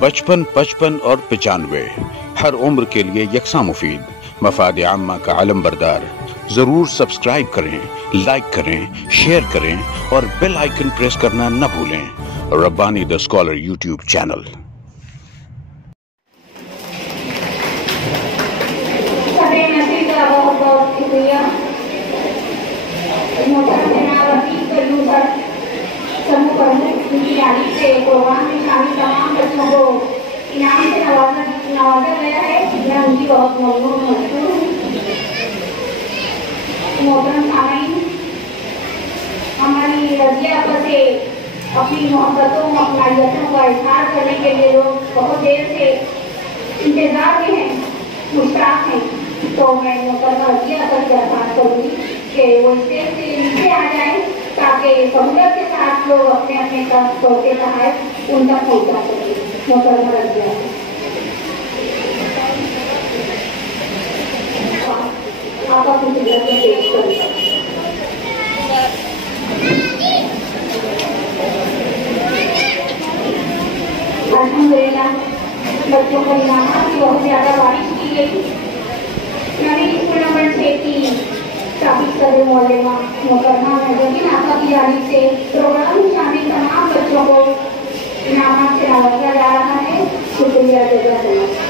बचपन, 55 और 95 हर उम्र के लिए यकसा मुफीद, मफाद आम्मा का आलम बरदार। जरूर सब्सक्राइब करें, लाइक करें, शेयर करें और बेल आइकन प्रेस करना न भूलें। Rabbani the scholar YouTube channel. से प्रोग्राम में शामिल तमाम बच्चों को इनाम से नवाजा गया है। मैं उनकी बहुत ममनून हूँ। मोहतरम सामीन, हमारी रज़िया आपा से अपनी मोहब्बतों अपनाइयतों का इजहार करने के लिए लोग बहुत देर से इंतजार में हैं, मुश्ताक हैं। तो मैं मोहतरम रज़िया आपा से अर्ज़ करूँगी कि वो स्टेज से नीचे आ जाए ताकि सहूलत के साथ लोग अपने अपने तौर के तहत उन तक पहुँचा सकें। मोहतरम रज़िया आप अपनी खिदमत में पेश करें। अल्हम्दुलिल्लाह बच्चों को इनामात की बहुत ज़्यादा बारिश की गई। मैंने स्कूल नंबर 6 की साबित सदर मौलमा मोहतरमा नज़रीन आपा की जानिब से प्रोग्राम में शामिल तमाम बच्चों को इनामात से नवाजा जा रहा है। शुक्रिया जज़ाकल्लाह।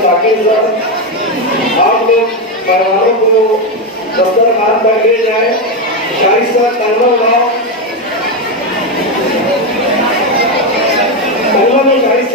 ताकि आप लोग परिवारों को दफ्तर आगे जाए। 40 तनवा गाँव तनवा में 40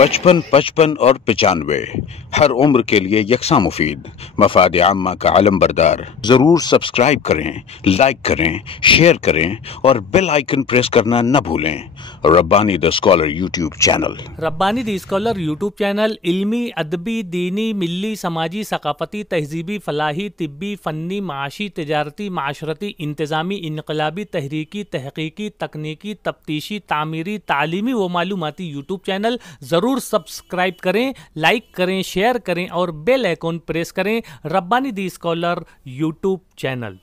55, 55 और 95 हर उम्र के लिए यकसा मुफीद, मफाद आम्मा का अलम बरदार। जरूर सब्सक्राइब करें, लाइक करें, शेयर करें और बेल आइकन प्रेस करना न भूलें। Rabbani the scholar YouTube channel. Rabbani the scholar YouTube channel इल्मी, अदबी, दीनी, मिल्ली, समाजी, सकाफती, तहजीबी, फलाही, तिब्बी, फ़न्नी, माशी, तिजारती, माशरती, इंतज़ामी, इनकलाबी, तहरीकी, तहकीकी, तकनीकी, तफ्तीशी, तामीरी, तालीमी व मालूमाती यूट्यूब चैनल। ज़रूर सब्सक्राइब करें, लाइक करें, शेयर करें और बेल आइकन प्रेस करें। Rabbani the scholar YouTube channel.